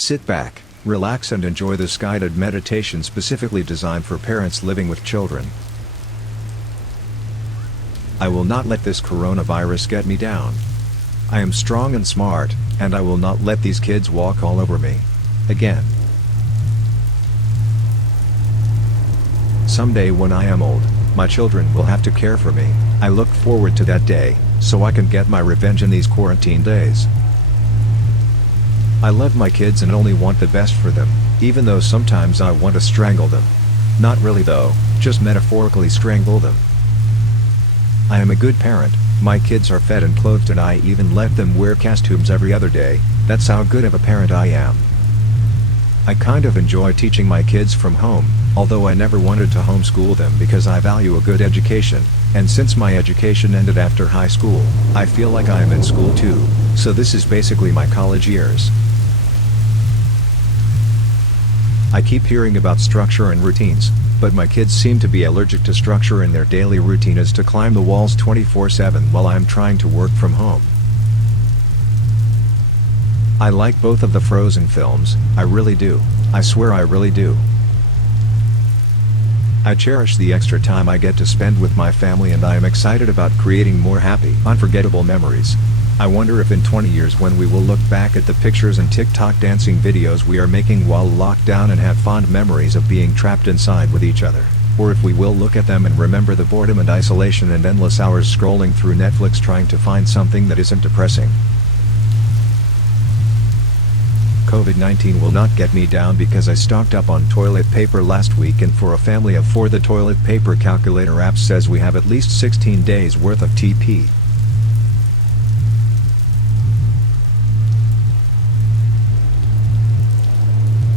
Sit back, relax and enjoy this guided meditation specifically designed for parents living with children. I will not let this coronavirus get me down. I am strong and smart, and I will not let these kids walk all over me. Again. Someday when I am old, my children will have to care for me. I look forward to that day, so I can get my revenge in these quarantine days. I love my kids and only want the best for them, even though sometimes I want to strangle them. Not really though, just metaphorically strangle them. I am a good parent, my kids are fed and clothed and I even let them wear costumes every other day. That's how good of a parent I am. I kind of enjoy teaching my kids from home, although I never wanted to homeschool them because I value a good education, and since my education ended after high school, I feel like I am in school too, so this is basically my college years. I keep hearing about structure and routines, but my kids seem to be allergic to structure and their daily routine is to climb the walls 24/7 while I am trying to work from home. I like both of the Frozen films, I really do, I swear I really do. I cherish the extra time I get to spend with my family and I am excited about creating more happy, unforgettable memories. I wonder if in 20 years when we will look back at the pictures and TikTok dancing videos we are making while locked down and have fond memories of being trapped inside with each other, or if we will look at them and remember the boredom and isolation and endless hours scrolling through Netflix trying to find something that isn't depressing. COVID-19 will not get me down because I stocked up on toilet paper last week and for a family of 4 the toilet paper calculator app says we have at least 16 days worth of TP.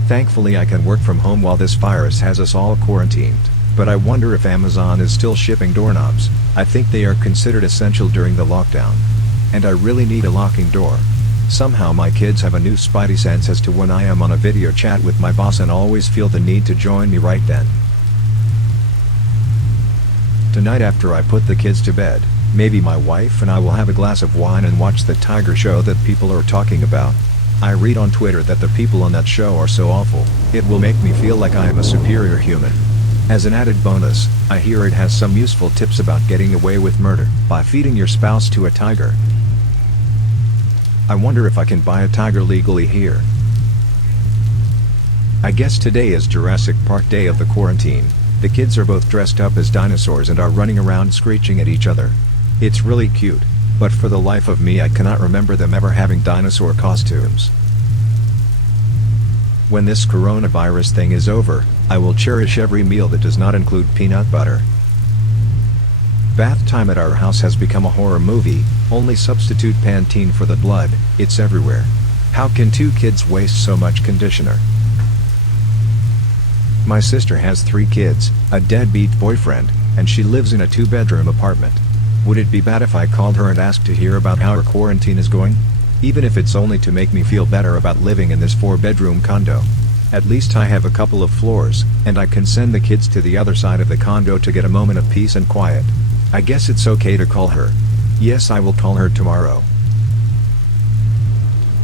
Thankfully I can work from home while this virus has us all quarantined, but I wonder if Amazon is still shipping doorknobs. I think they are considered essential during the lockdown. And I really need a locking door. Somehow my kids have a new spidey sense as to when I am on a video chat with my boss and always feel the need to join me right then. Tonight after I put the kids to bed, maybe my wife and I will have a glass of wine and watch the tiger show that people are talking about. I read on Twitter that the people on that show are so awful, it will make me feel like I am a superior human. As an added bonus, I hear it has some useful tips about getting away with murder by feeding your spouse to a tiger. I wonder if I can buy a tiger legally here. I guess today is Jurassic Park day of the quarantine. The kids are both dressed up as dinosaurs and are running around screeching at each other. It's really cute, but for the life of me I cannot remember them ever having dinosaur costumes. When this coronavirus thing is over, I will cherish every meal that does not include peanut butter. Bath time at our house has become a horror movie, only substitute Pantene for the blood, it's everywhere. How can 2 kids waste so much conditioner? My sister has 3 kids, a deadbeat boyfriend, and she lives in a 2-bedroom apartment. Would it be bad if I called her and asked to hear about how her quarantine is going? Even if it's only to make me feel better about living in this 4-bedroom condo. At least I have a couple of floors, and I can send the kids to the other side of the condo to get a moment of peace and quiet. I guess it's okay to call her. Yes, I will call her tomorrow.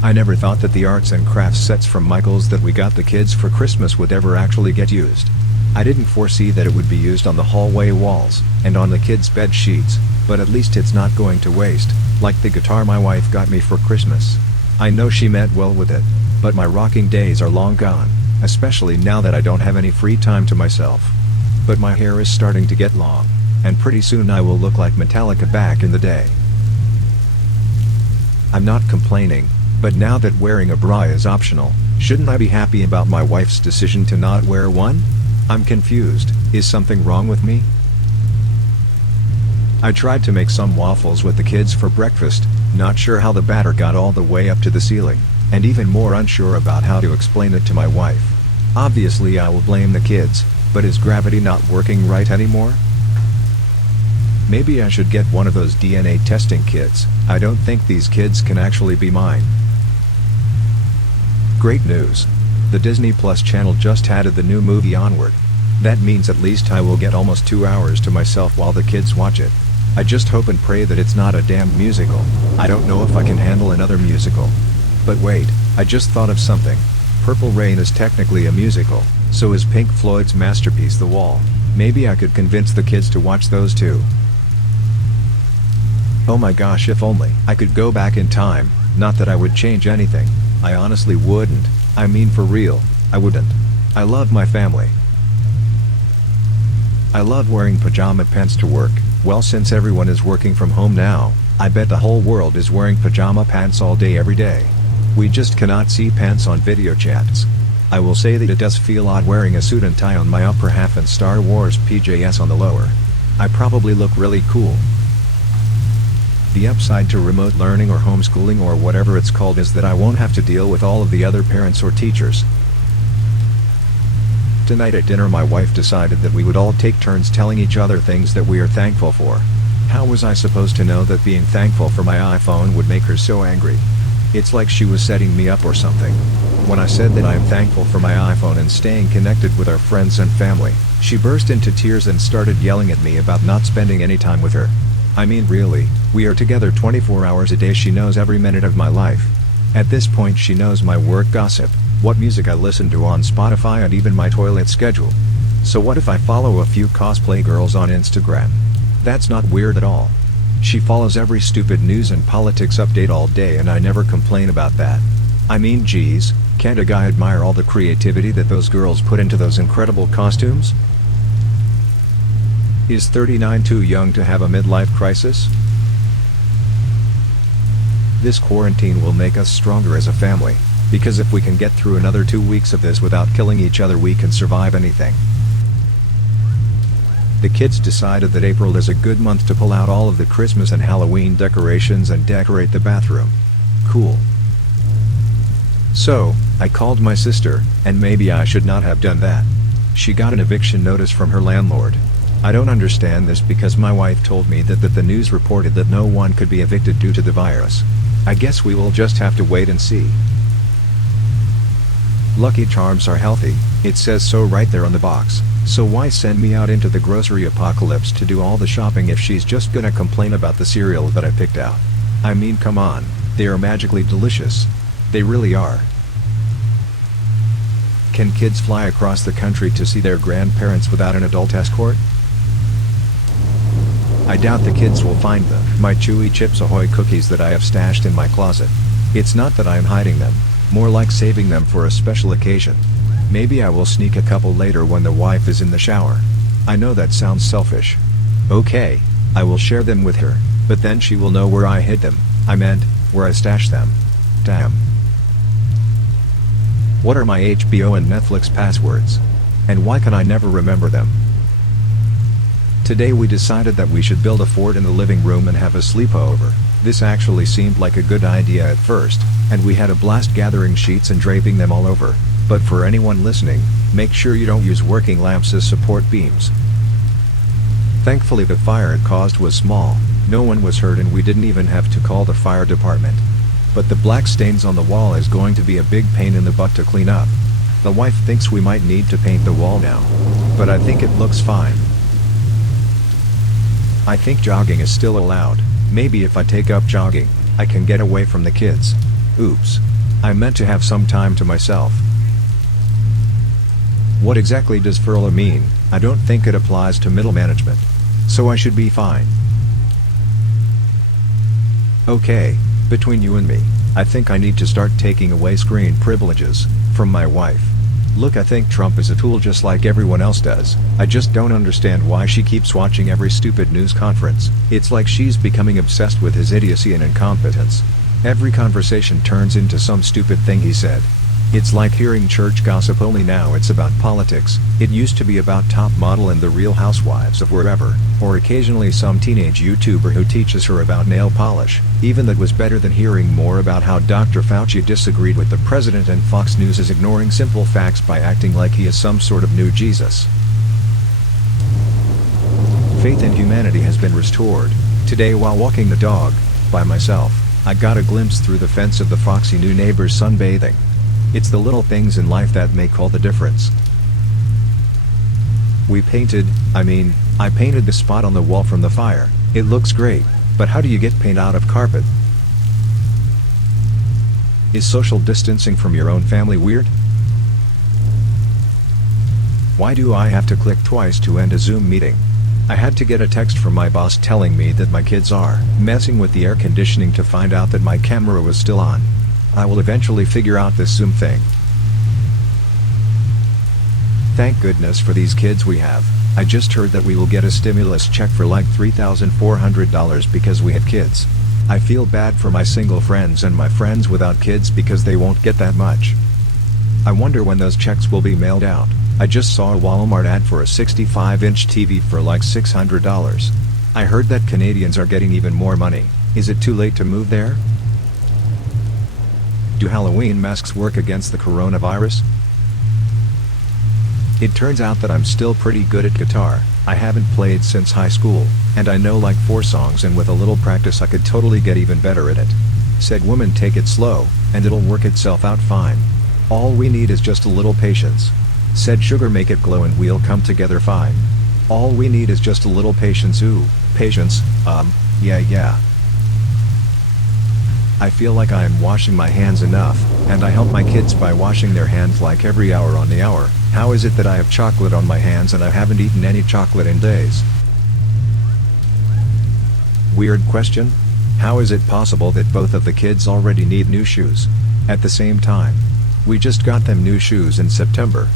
I never thought that the arts and crafts sets from Michaels that we got the kids for Christmas would ever actually get used. I didn't foresee that it would be used on the hallway walls, and on the kids' bed sheets, but at least it's not going to waste, like the guitar my wife got me for Christmas. I know she meant well with it, but my rocking days are long gone, especially now that I don't have any free time to myself. But my hair is starting to get long, and pretty soon I will look like Metallica back in the day. I'm not complaining, but now that wearing a bra is optional, shouldn't I be happy about my wife's decision to not wear one? I'm confused, is something wrong with me? I tried to make some waffles with the kids for breakfast, not sure how the batter got all the way up to the ceiling, and even more unsure about how to explain it to my wife. Obviously I will blame the kids, but is gravity not working right anymore? Maybe I should get one of those DNA testing kits. I don't think these kids can actually be mine. Great news. The Disney Plus channel just added the new movie Onward. That means at least I will get almost 2 hours to myself while the kids watch it. I just hope and pray that it's not a damn musical. I don't know if I can handle another musical. But wait, I just thought of something. Purple Rain is technically a musical, so is Pink Floyd's masterpiece The Wall. Maybe I could convince the kids to watch those too. Oh my gosh, if only I could go back in time. Not that I would change anything. I honestly wouldn't. I mean for real, I wouldn't. I love my family. I love wearing pajama pants to work. Well, since everyone is working from home now, I bet the whole world is wearing pajama pants all day every day. We just cannot see pants on video chats. I will say that it does feel odd wearing a suit and tie on my upper half and Star Wars PJs on the lower. I probably look really cool. The upside to remote learning or homeschooling or whatever it's called is that I won't have to deal with all of the other parents or teachers. Tonight at dinner my wife decided that we would all take turns telling each other things that we are thankful for. How was I supposed to know that being thankful for my iPhone would make her so angry? It's like she was setting me up or something. When I said that I am thankful for my iPhone and staying connected with our friends and family, she burst into tears and started yelling at me about not spending any time with her. I mean really, we are together 24 hours a day. She knows every minute of my life. At this point she knows my work gossip, what music I listen to on Spotify, and even my toilet schedule. So what if I follow a few cosplay girls on Instagram? That's not weird at all. She follows every stupid news and politics update all day and I never complain about that. I mean geez, can't a guy admire all the creativity that those girls put into those incredible costumes? Is 39 too young to have a midlife crisis? This quarantine will make us stronger as a family, because if we can get through another 2 weeks of this without killing each other, we can survive anything. The kids decided that April is a good month to pull out all of the Christmas and Halloween decorations and decorate the bathroom. Cool. So, I called my sister, and maybe I should not have done that. She got an eviction notice from her landlord. I don't understand this because my wife told me that the news reported that no one could be evicted due to the virus. I guess we will just have to wait and see. Lucky Charms are healthy, it says so right there on the box, so why send me out into the grocery apocalypse to do all the shopping if she's just gonna complain about the cereal that I picked out? I mean come on, they are magically delicious. They really are. Can kids fly across the country to see their grandparents without an adult escort? I doubt the kids will find my Chewy Chips Ahoy cookies that I have stashed in my closet. It's not that I am hiding them, more like saving them for a special occasion. Maybe I will sneak a couple later when the wife is in the shower. I know that sounds selfish. Okay, I will share them with her, but then she will know where I hid them. I meant, where I stashed them. Damn. What are my HBO and Netflix passwords? And why can I never remember them? Today we decided that we should build a fort in the living room and have a sleepover. This actually seemed like a good idea at first, and we had a blast gathering sheets and draping them all over. But for anyone listening, make sure you don't use working lamps as support beams. Thankfully the fire it caused was small, no one was hurt and we didn't even have to call the fire department. But the black stains on the wall is going to be a big pain in the butt to clean up. The wife thinks we might need to paint the wall now, but I think it looks fine. I think jogging is still allowed. Maybe if I take up jogging, I can get away from the kids. Oops. I meant to have some time to myself. What exactly does furlough mean? I don't think it applies to middle management. So I should be fine. Okay, between you and me, I think I need to start taking away screen privileges from my wife. Look, I think Trump is a tool just like everyone else does. I just don't understand why she keeps watching every stupid news conference. It's like she's becoming obsessed with his idiocy and incompetence. Every conversation turns into some stupid thing he said. It's like hearing church gossip, only now it's about politics. It used to be about Top Model and the Real Housewives of wherever, or occasionally some teenage YouTuber who teaches her about nail polish. Even that was better than hearing more about how Dr. Fauci disagreed with the president and Fox News is ignoring simple facts by acting like he is some sort of new Jesus. Faith in humanity has been restored. Today while walking the dog, by myself, I got a glimpse through the fence of the foxy new neighbors sunbathing. It's the little things in life that make all the difference. I painted the spot on the wall from the fire. It looks great, but how do you get paint out of carpet? Is social distancing from your own family weird? Why do I have to click twice to end a Zoom meeting? I had to get a text from my boss telling me that my kids are messing with the air conditioning to find out that my camera was still on. I will eventually figure out this Zoom thing. Thank goodness for these kids we have. I just heard that we will get a stimulus check for like $3,400 because we have kids. I feel bad for my single friends and my friends without kids because they won't get that much. I wonder when those checks will be mailed out. I just saw a Walmart ad for a 65-inch TV for like $600. I heard that Canadians are getting even more money. Is it too late to move there? Do Halloween masks work against the coronavirus? It turns out that I'm still pretty good at guitar. I haven't played since high school, and I know like 4 songs, and with a little practice I could totally get even better at it. Said woman, take it slow, and it'll work itself out fine. All we need is just a little patience. Said sugar, make it glow and we'll come together fine. All we need is just a little patience. Ooh, patience, yeah. I feel like I am washing my hands enough, and I help my kids by washing their hands like every hour on the hour. How is it that I have chocolate on my hands and I haven't eaten any chocolate in days? Weird question. How is it possible that both of the kids already need new shoes at the same time? We just got them new shoes in September.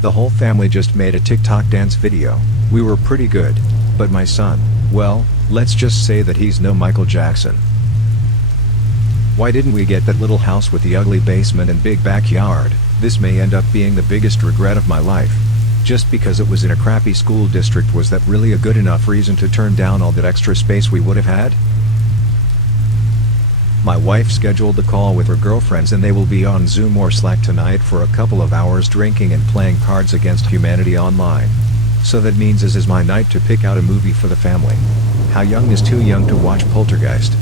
The whole family just made a TikTok dance video. We were pretty good, but my son, well, let's just say that he's no Michael Jackson. Why didn't we get that little house with the ugly basement and big backyard? This may end up being the biggest regret of my life. Just because it was in a crappy school district, was that really a good enough reason to turn down all that extra space we would have had? My wife scheduled a call with her girlfriends and they will be on Zoom or Slack tonight for a couple of hours drinking and playing Cards Against Humanity online. So that means this is my night to pick out a movie for the family. How young is too young to watch Poltergeist?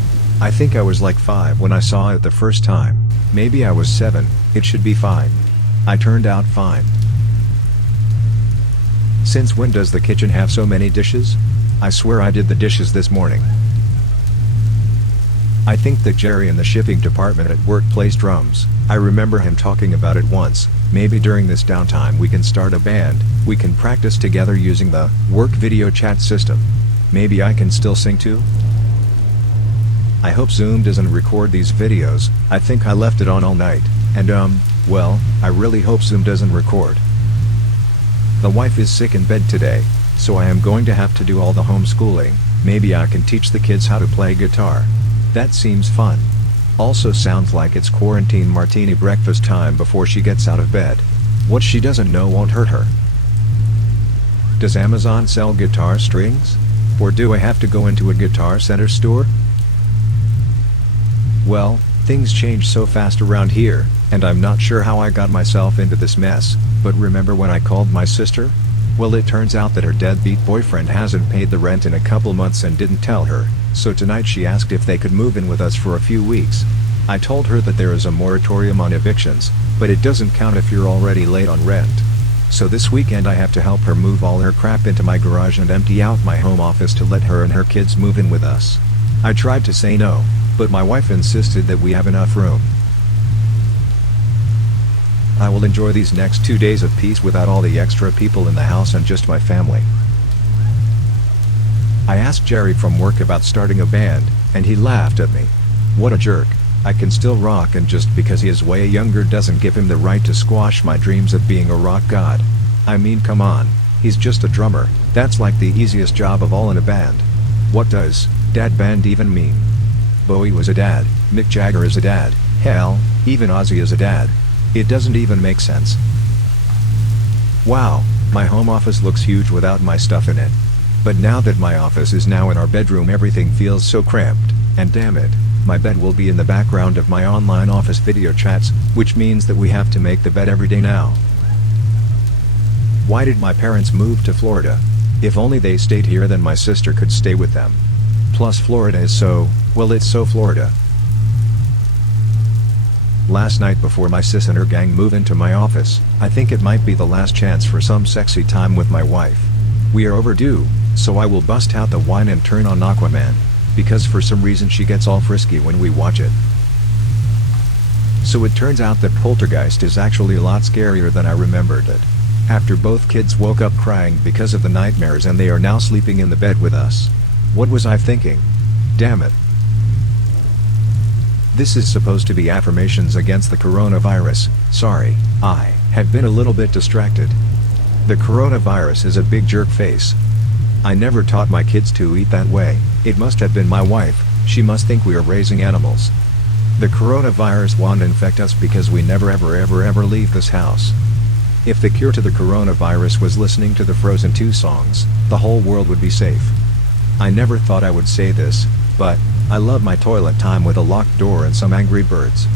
I think I was like 5 when I saw it the first time. Maybe I was 7, it should be fine. I turned out fine. Since when does the kitchen have so many dishes? I swear I did the dishes this morning. I think that Jerry in the shipping department at work plays drums. I remember him talking about it once. Maybe during this downtime we can start a band. We can practice together using the work video chat system. Maybe I can still sing too? I hope Zoom doesn't record these videos. I think I left it on all night. And well, I really hope Zoom doesn't record. The wife is sick in bed today, so I am going to have to do all the homeschooling. Maybe I can teach the kids how to play guitar. That seems fun. Also sounds like it's quarantine martini breakfast time before she gets out of bed. What she doesn't know won't hurt her. Does Amazon sell guitar strings? Or do I have to go into a Guitar Center store? Well, things change so fast around here, and I'm not sure how I got myself into this mess, but remember when I called my sister? Well, it turns out that her deadbeat boyfriend hasn't paid the rent in a couple months and didn't tell her, so tonight she asked if they could move in with us for a few weeks. I told her that there is a moratorium on evictions, but it doesn't count if you're already late on rent. So this weekend I have to help her move all her crap into my garage and empty out my home office to let her and her kids move in with us. I tried to say no, but my wife insisted that we have enough room. I will enjoy these next 2 days of peace without all the extra people in the house and just my family. I asked Jerry from work about starting a band, and he laughed at me. What a jerk. I can still rock, and just because he is way younger doesn't give him the right to squash my dreams of being a rock god. I mean, come on, he's just a drummer. That's like the easiest job of all in a band. What does dad band even mean? Bowie was a dad, Mick Jagger is a dad, hell, even Ozzy is a dad. It doesn't even make sense. Wow, my home office looks huge without my stuff in it. But now that my office is now in our bedroom, everything feels so cramped, and damn it, my bed will be in the background of my online office video chats, which means that we have to make the bed every day now. Why did my parents move to Florida? If only they stayed here, then my sister could stay with them. Plus Florida is so, well, it's so Florida. Last night before my sis and her gang move into my office, I think it might be the last chance for some sexy time with my wife. We are overdue, so I will bust out the wine and turn on Aquaman, because for some reason she gets all frisky when we watch it. So it turns out that Poltergeist is actually a lot scarier than I remembered it. After both kids woke up crying because of the nightmares and they are now sleeping in the bed with us. What was I thinking? Damn it. This is supposed to be affirmations against the coronavirus. Sorry, I have been a little bit distracted. The coronavirus is a big jerk face. I never taught my kids to eat that way. It must have been my wife. She must think we are raising animals. The coronavirus won't infect us because we never ever leave this house. If the cure to the coronavirus was listening to the Frozen 2 songs, the whole world would be safe. I never thought I would say this, but I love my toilet time with a locked door and some angry birds.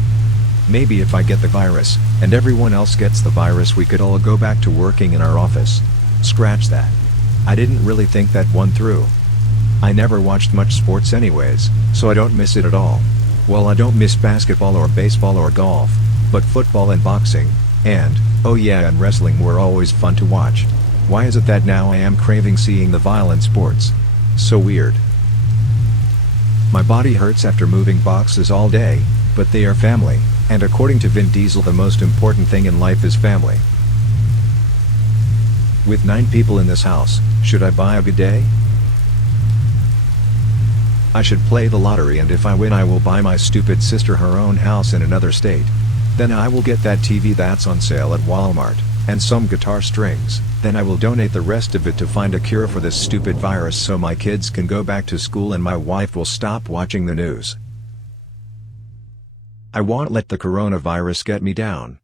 Maybe if I get the virus, and everyone else gets the virus, we could all go back to working in our office. Scratch that. I didn't really think that one through. I never watched much sports anyways, so I don't miss it at all. Well, I don't miss basketball or baseball or golf, but football and boxing, and, oh yeah, and wrestling were always fun to watch. Why is it that now I am craving seeing the violent sports? So weird. My body hurts after moving boxes all day, but they are family, and according to Vin Diesel, the most important thing in life is family. With 9 people in this house, should I buy a bidet? I should play the lottery, and if I win I will buy my stupid sister her own house in another state. Then I will get that TV that's on sale at Walmart, and some guitar strings. Then I will donate the rest of it to find a cure for this stupid virus so my kids can go back to school and my wife will stop watching the news. I won't let the coronavirus get me down.